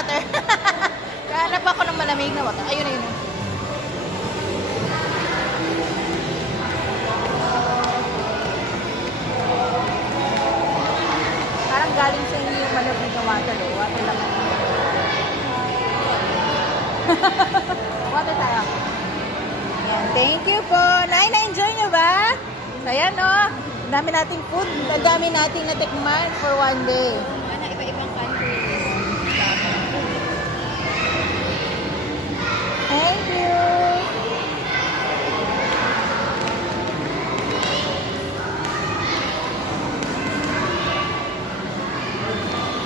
water. Hanap ako ng malamig na water. Ayun, ayun. Parang galing sa inyo yung malamig na water. Oh. Water lang. Water tayo. Ayan, thank you po. Nay, na-enjoy nyo ba? So, ayan, oh. Ang dami nating food. Ang dami nating natikman for one day. Ano, iba-ibang countries. Thank you.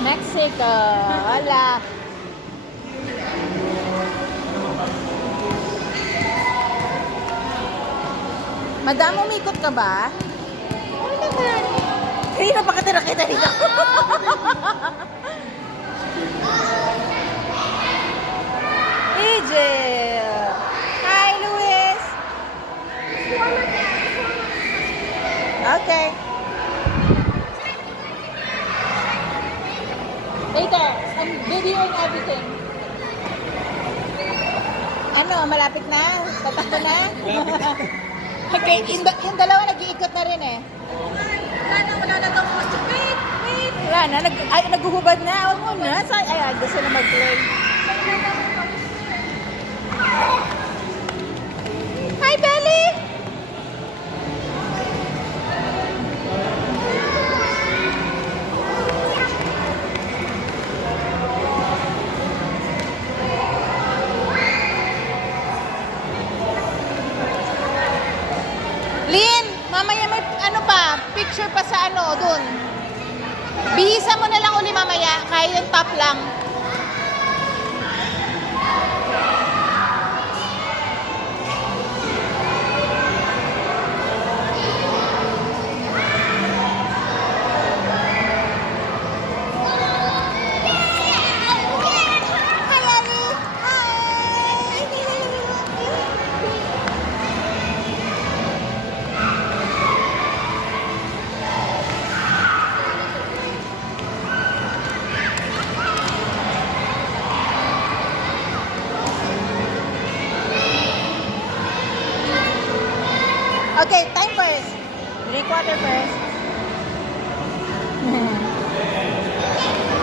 Mexico. Hola. Madam, umikot ka ba? Oo naman. Hindi na pa kita dito. Egypt. Hi, Luis. Okay. Later, I'm videoing everything. Ano, malapit na? Tatakbo na? Okay, yung dalawa nag-iikot na rin eh. Wala na daw. Wait. Wala na, naghuhubad na. Huwag mo na. Ay, gusto na mag-play. Hi, Belly! Lynn, mamaya may ano pa, picture pa sa ano, dun. Bihisa mo na lang uli mamaya, kahit yung top lang. Hi, Ellie! Hi! Okay, time first. Drink water first.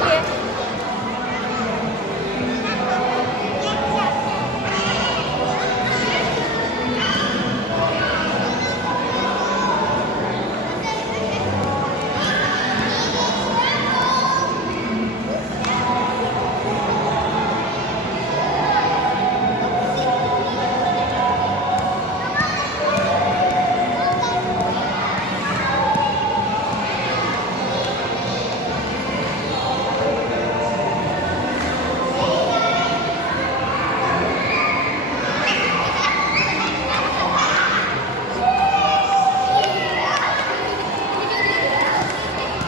Okay.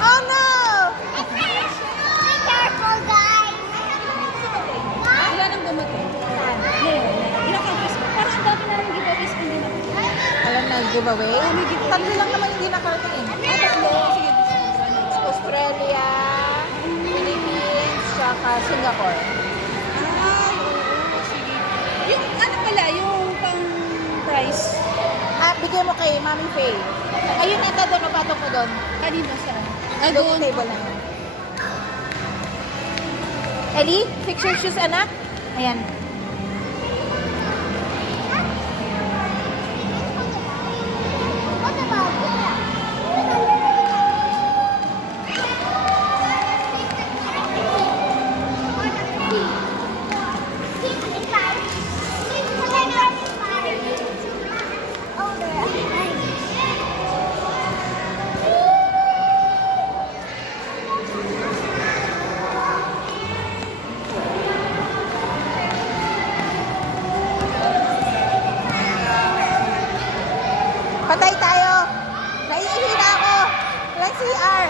Oh no! Be careful, guys. Ilan ang dumating? Ilang countries? Parang ang dami na rin giveaways kung hindi na. Alam na, giveaway? Tatlo lang naman hindi nakarating eh. Sige, Australia, Philippines, saka Singapore. sige. Yung ano pala, yung pang price. Bigyan mo kay Mami Faye. Ayun ata doon, patong ko doon. Kanina sa Doon table na yun. Ellie, fix your shoes, anak. Ayan. Patay tayo. Naiihi na ako. Walang CR.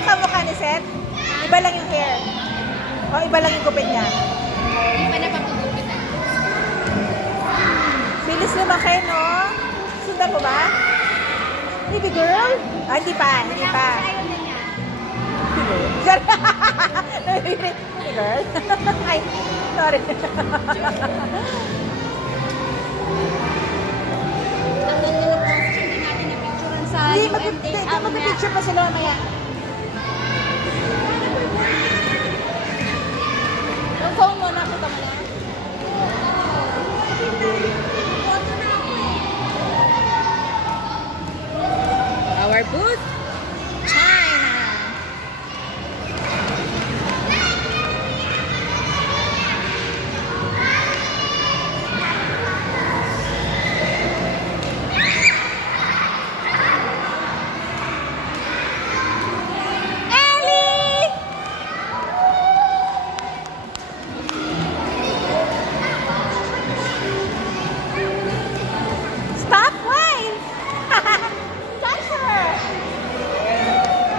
Kamukha ni Seth. Iba lang yung hair. O iba lang yung gupit niya. Hindi pa napapagupit. Bilis lumaki, no? Sundan mo ba? Baby girl? Ah, hindi pa, hindi pa. Ayaw na niya. Baby girl? Ay, sorry. Ang ganda ng post, hindi natin na-picturean sa Hindi, UMDA. magpipicture pa sila mamaya. Yung phone mo, nakita mo na? Our booth, China. Ellie! Stop, why? Catch her!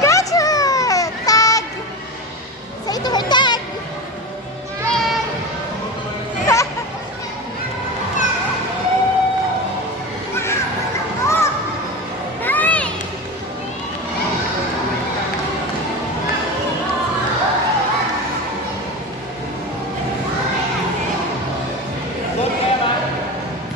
Catch her! Tag! Say to her, tag!